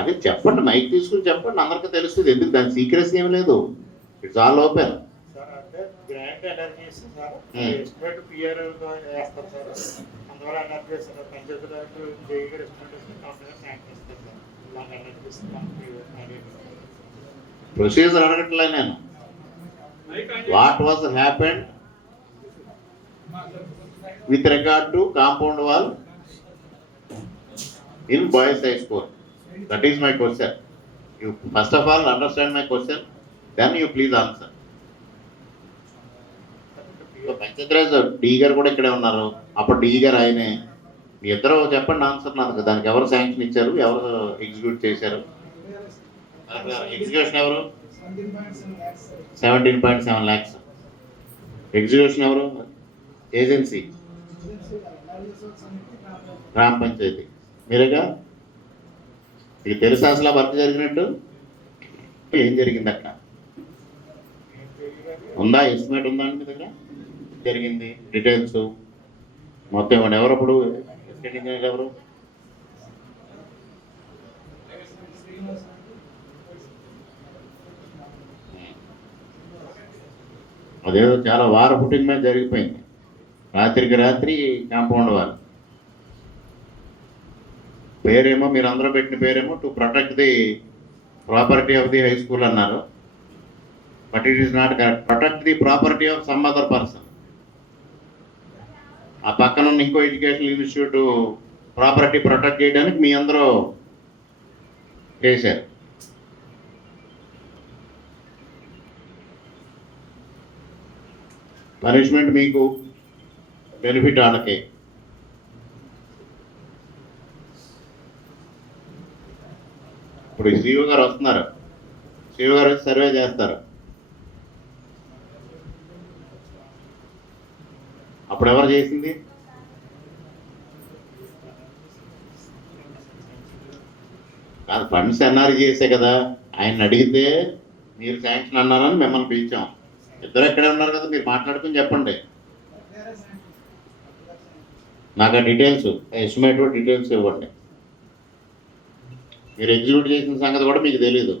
అదే చెప్పండి మైక్ తీసుకుని చెప్పండి అందరికీ తెలుస్తుంది. ఎందుకు దాని సీక్రెసీ ఏమి లేదు? ఇట్స్ ఆల్ ఓపెన్ సార్ అంటే grant energies sir. Estimate PR వేస్తారు సార్. అందువల్ల ఎనర్జీస్ పంచాయతీ రాజు జేఈ గారు ఎస్టిమేట్ వేస్తే కంపెనీ శాంక్షన్ ఇస్తారు సార్. ఇలాంటి ఎనర్జీస్ మనకి అడిగి ప్రొసీజర్ అడగట్లే నేను. What was happened with regard to compound wall in boys high school that is my question you first of all understand my question then you please answer Panchayati Raj D గారు కూడా ఇక్కడే ఉన్నారు అప్పుడు D గారు ఆయనే మీ ఇద్దరు చెప్పండి answer నాకు. దానికి ఎవరు శాంక్షన్ ఇచ్చారు? ఎవరు ఎగ్జిక్యూట్ చేశారు? ఎగ్జిక్యూషన్ ఎవరు? Seventeen point seven lakhs execution ఎవరు? ఏజెన్సీ గ్రామ పంచాయతీ మీరేగా? మీకు తెలుసా అసలు ఆ వర్క్ జరిగినట్టు? ఏం జరిగింది అక్కడ ఉందా? ఎస్టిమేట్ ఉందా అండి మీ దగ్గర? జరిగింది. డీటెయిల్స్ మొత్తం ఇవ్వండి ఎవరు అప్పుడు? ఎస్టేట్ ఇంజనీర్ ఎవరు? అదేదో చాలా వార పుట్టిన మీద జరిగిపోయింది. రాత్రికి రాత్రి కాంపౌండ్ వాళ్ళు. పేరేమో మీరు అందరూ పెట్టిన పేరేమో to protect the property of the high school అన్నారు. But it is not correct protect the property of some other person ఆ పక్కన ఉన్న ఇంకో ఎడ్యుకేషనల్ ఇన్స్టిట్యూట్ ప్రాపర్టీ ప్రొటెక్ట్ చేయడానికి మీ అందరూ చేశారు. పనిష్మెంట్ మీకు బెనిఫిట్ వాళ్ళకే. ఇప్పుడు సీఓ గారు వస్తున్నారు. సీఓ గారు వచ్చి సర్వే చేస్తారు. అప్పుడు ఎవరు చేసింది? కాదు ఫండ్స్ ఎన్ఆర్ చేసే కదా. ఆయన అడిగితే మీరు శాంక్షన్ అన్నారని మిమ్మల్ని పిలిచాం. ఇద్దరు ఎక్కడే ఉన్నారు కదా మీరు మాట్లాడుకుని చెప్పండి. నాకు ఆ డీటెయిల్స్ ఎస్టిమేట్ డీటెయిల్స్ ఇవ్వండి. మీరు ఎగ్జిక్యూట్ చేసిన సంగతి కూడా మీకు తెలీదు.